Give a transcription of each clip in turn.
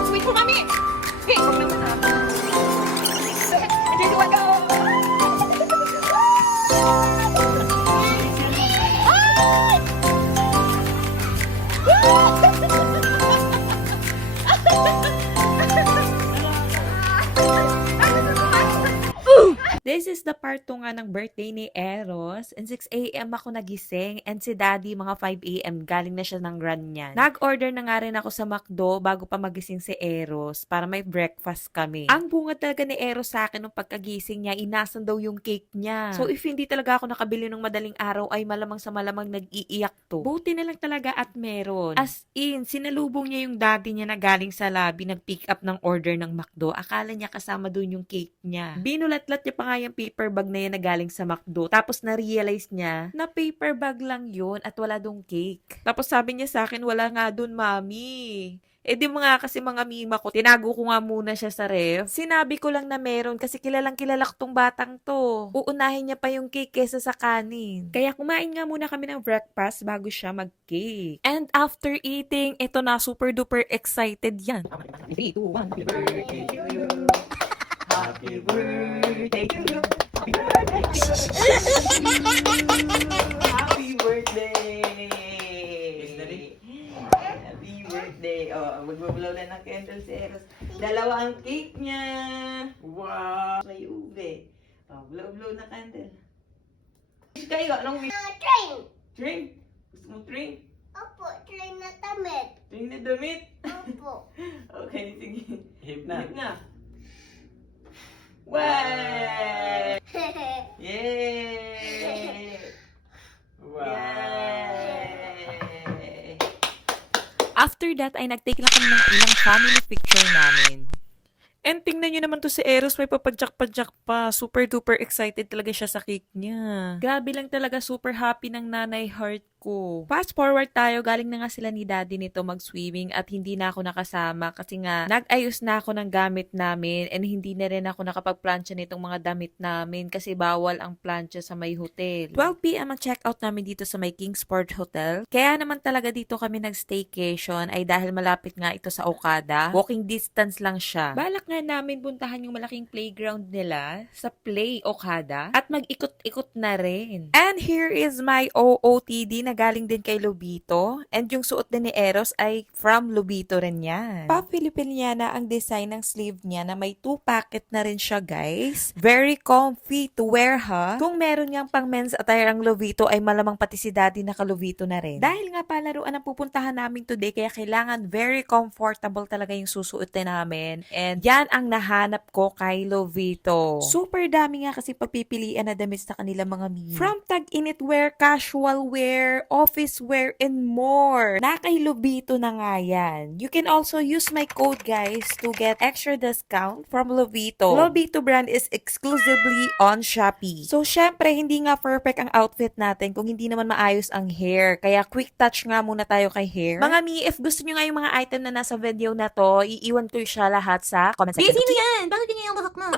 box. Wait for mommy. Okay, huwag naman ah. Three, two, one, go. This is the part 2 nga ng birthday ni Eros. And 6 a.m. ako nagising. And si Daddy, mga 5 a.m. galing na siya ng run niyan. Nag-order na nga rin ako sa McDo bago pa magising si Eros para may breakfast kami. Ang bunga talaga ni Eros sa akin nung pagkagising niya, inasan daw yung cake niya. So if hindi talaga ako nakabili ng madaling araw, ay malamang sa malamang nag-iiyak to. Buti na lang talaga at meron. As in, sinalubong niya yung daddy niya na galing sa lobby, nag-pick up ng order ng McDo. Akala niya kasama doon yung cake niya. Binulat-lat niya pa nga yung paper bag na yan na galing sa McDo. Tapos na-realize niya na paper bag lang yun at wala dong cake. Tapos sabi niya sa akin, wala nga dun, mami. Eh di mga kasi mga mima ko, tinago ko nga muna siya sa ref. Sinabi ko lang na meron kasi kilalang kilala ko tong batang to. Uunahin niya pa yung cake kesa sa kanin. Kaya kumain nga muna kami ng breakfast bago siya mag-cake. And after eating, ito na super duper excited yan. 3, 2, 1, happy birthday to you. Happy birthday to you. Happy birthday to you. Happy birthday. Happy birthday. Oh, magbablaw na ng candle si Eros. Dalawa ang cake niya. Wow. May ube. Oh, blow na candle. Wish kayo, anong wish? Train! Train? Gusto mo train? Opo, train na damit. Train na damit? Opo. Okay, sige. Hip na. Hip na. Way! Yay! Wow. Yay! After that, ay nag-take lang kami ng ilang family picture namin. And tingnan nyo naman to si Eros, may papadyak-padyak pa. Super duper excited talaga siya sa cake niya. Grabe lang talaga, super happy ng nanay heart ko. Fast forward tayo, galing na nga sila ni Daddy nito mag-swimming at hindi na ako nakasama kasi nga nag-ayos na ako ng gamit namin and hindi na rin ako nakapag-plancha nitong mga damit namin kasi bawal ang plancha sa may hotel. 12 p.m. ang check-out namin dito sa may Kingsport Hotel. Kaya naman talaga dito kami nag-staycation ay dahil malapit nga ito sa Okada. Walking distance lang siya. Balak nga namin puntahan yung malaking playground nila sa Play Okada at mag-ikot-ikot na rin. And here is my OOTD na galing din kay Lobito. And yung suot din ni Eros ay from Lobito rin yan. Pa-Filipiniana ang design ng sleeve niya na may 2 pocket na rin siya, guys. Very comfy to wear, ha? Kung meron niyang pang men's attire ang Lobito ay malamang pati si Daddy naka-Lobito na rin. Dahil nga palaruan ang pupuntahan namin today kaya kailangan very comfortable talaga yung susuotin namin. And yan ang nahanap ko kay Lobito. Super dami nga kasi pagpipilian na damit sa kanila mga mini. From tag-init wear, casual wear, office wear, and more. Na kay Lobito na nga yan. You can also use my code, guys, to get extra discount from Lobito. Lobito brand is exclusively on Shopee. So, syempre, hindi nga perfect ang outfit natin kung hindi naman maayos ang hair. Kaya, quick touch nga muna tayo kay hair. Mga mi, if gusto nyo nga yung mga item na nasa video na to, iiwan ko siya lahat sa comment section. Sino yan? Bakit ganyan yung buhok mo?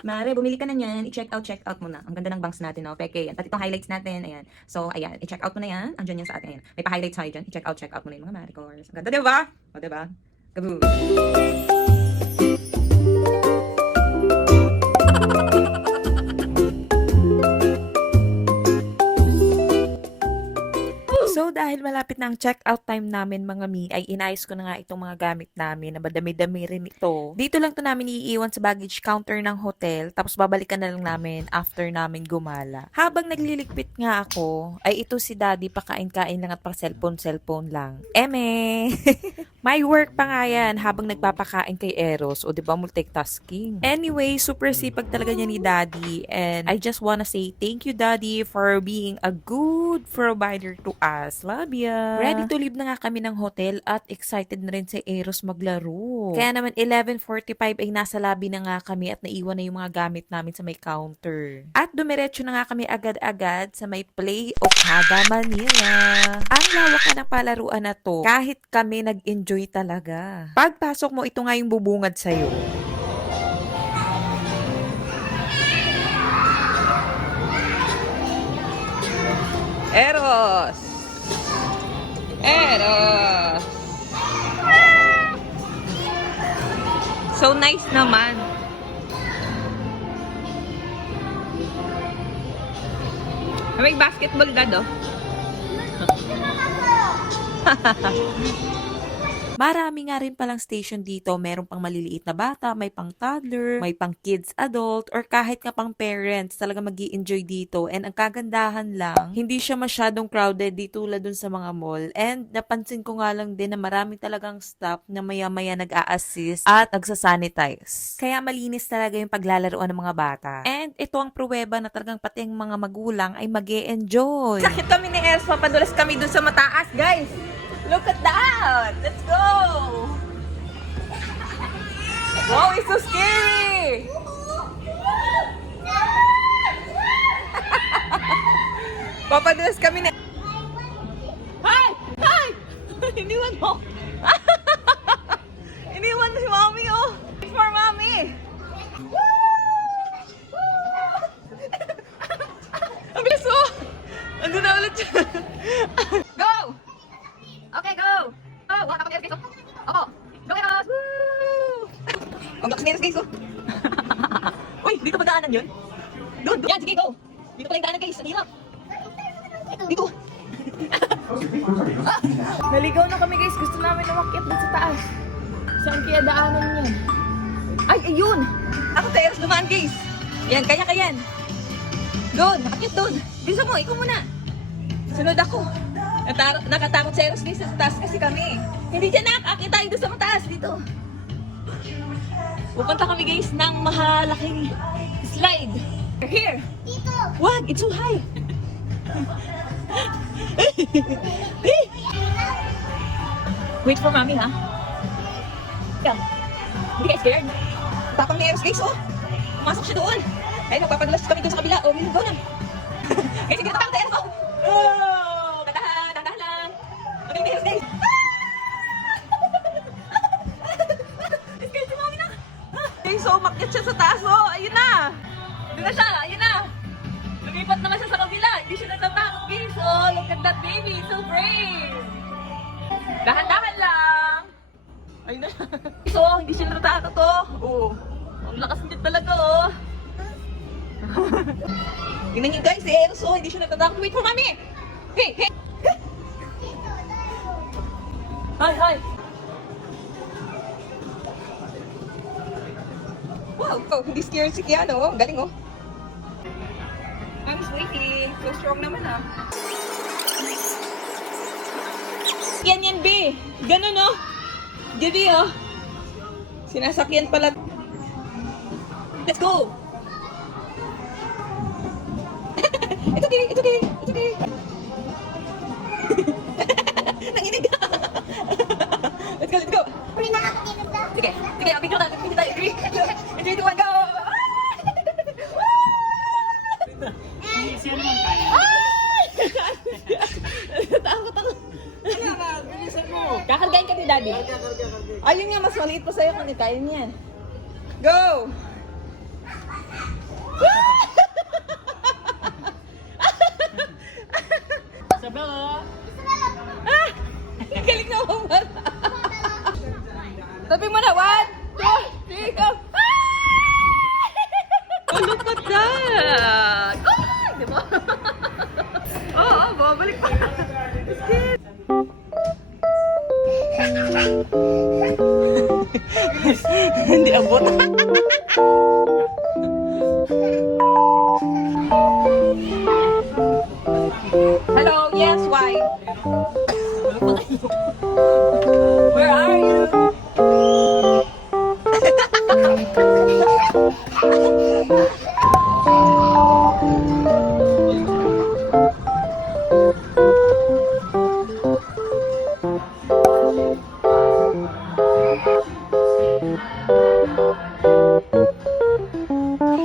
Mare, bumili ka na yan. I-check out mo na. Ang ganda ng bangs natin, no? Peke yan. Pati itong highlights natin, ayan. So, ayan. I-check out mo na yan. Andyan yan sa atin, ayan. May pa-highlights tayo dyan. I-check out mo na yung mga Maricors. Ang ganda, diba? O, diba? Kaboom! So, dahil malapit na ang check-out time namin mga mi, ay inayos ko na nga itong mga gamit namin na madami-dami rin ito. Dito lang to namin iiwan sa baggage counter ng hotel, tapos babalikan na lang namin after namin gumala. Habang nagliligpit nga ako, ay ito si Daddy pakain-kain lang at pa-cellphone lang. Eme! May work pa nga yan habang nagpapakain kay Eros. O diba, multitasking. Anyway, super sipag talaga niya ni Daddy. And I just wanna say thank you, Daddy, for being a good provider to us. Love ya! Ready to leave na nga kami ng hotel at excited na rin si Eros maglaro. Kaya naman 11:45 ay nasa lobby na nga kami at naiwan na yung mga gamit namin sa may counter. At dumiretso na nga kami agad-agad sa may Play Okada, Manila. Ang lawak na ng palaruan na to. Kahit kami nag-enjoy talaga. Pagpasok mo, ito nga yung bubungad sa'yo. Eros! Eros! So nice naman. May basketball dad, oh. Marami nga rin palang station dito. Meron pang maliliit na bata, may pang toddler, may pang kids adult, or kahit nga pang parents. Talaga mag-i-enjoy dito. And ang kagandahan lang, hindi siya masyadong crowded di tulad dun sa mga mall. And napansin ko nga lang din na marami talagang staff na maya-maya nag-a-assist at nagsasanitize. Kaya malinis talaga yung paglalaroan ng mga bata. And ito ang pruweba na talagang pati ang mga magulang ay mag-e-enjoy. Sakit kami ni Els, papadulas kami dun sa mataas, guys. Look at that! Let's go! Wow, it's so scary! Papadulas kami ni... Hi! Hi! Iniwan mo! Iniwan si Mommy, oh! It's for Mommy! Ang bilis, oh! Andun na ulit siya. Go! Okay, go! Oh, wala ka pag guys, oh. Opo. Go, guys! Woo! Ang lakas nila, guys, oh. Uy, dito ba daanan yun? Doon, doon. Yan, sige, go! Dito pala yung daanan, guys. Ang hirap. Dito. Naligaw na kami, guys. Gusto namin umakyat doon sa taas. Saan kaya daanan yan? Ay, ayun! Ako tayo, dumaan, guys. Yan, kaya ka yan. Doon, nakakyat doon. Bisa mo, ikaw muna. Sunod ako. Nakatakot sa aerospace sa taas kasi kami. Hindi dyan nakakakita tayo doon sa mataas dito. Pupunta kami guys ng mahalaking slide. Here. Dito. Wag, it's so high. Wait for mommy, ha? Yeah. Hindi kayo scared? Tapang ni aerospace, oh. Pumasok siya doon. Ay, magpapadulas kami doon sa kabila. Oh, go na. Guys, sige, tapang tayo. Oh! Dandahan lang. Okay, guys, guys. Scared si mommy na. Okay, so umakyat siya sa taas, oh. Ayun na. Doon na siya, ayun na. Lumipat naman siya sa kabila. Hindi siya natatakot, guys. Oh, look at that baby. So brave. Dahan-dahan lang. Ayun na. So, hindi siya natatakot, oh. Oh. Ang lakas niya talaga, oh. Tingnan niyo guys, so hindi siya natatakot. Wait for mommy! Hey, hey! Hi, hi! Wow, oh, hindi scared si Kiano, oh. Galing, oh. Mommy's waiting. So strong naman, ah. Yan, B. Ganun, oh. Gabi, oh. Sinasakyan pala. Let's go! It's okay, it's okay, it's okay. Nanginig ka. Let's go, let's go. Pre, nakakakinig na. Sige, sige, picture tayo, picture tayo. 3, 2, 1, go! Siya naman kaya. Takot ako. Kaya nga, bilisan mo. Kakargain ka ni Daddy. Ayun nga, mas maliit pa sa'yo kung kaya niyan. Go! Sabi Ah! Galing na ako. Tabi mo na. 1, 2, 3, go! Oh, look at that! Oh! Diba? Oo, babalik pa. Hindi abot. Hello, yes, why? Where are you?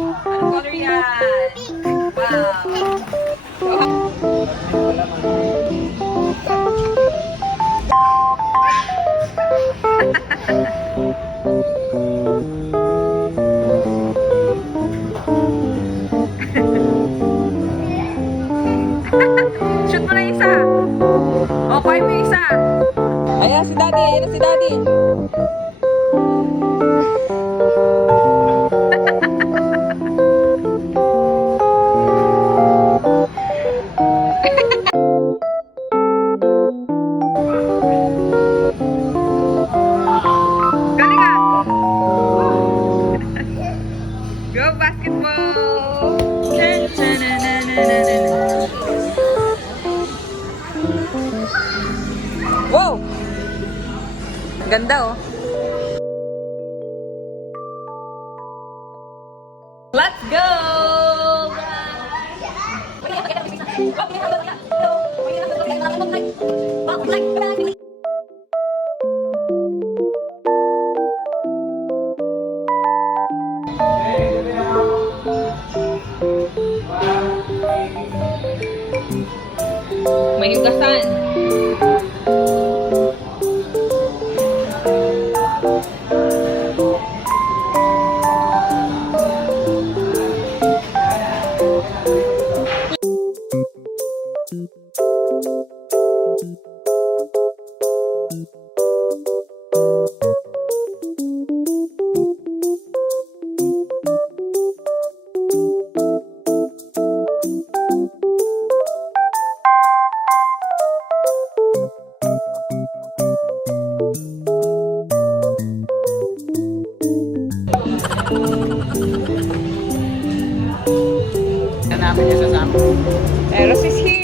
Anong color yan? Wow. Shoot mo na isa. Okay mo isa. Ayan si Daddy. Ayan si Daddy. Ganda oh. Let's go! May hugasan. Hanapin niyo sa sample. Eros is here.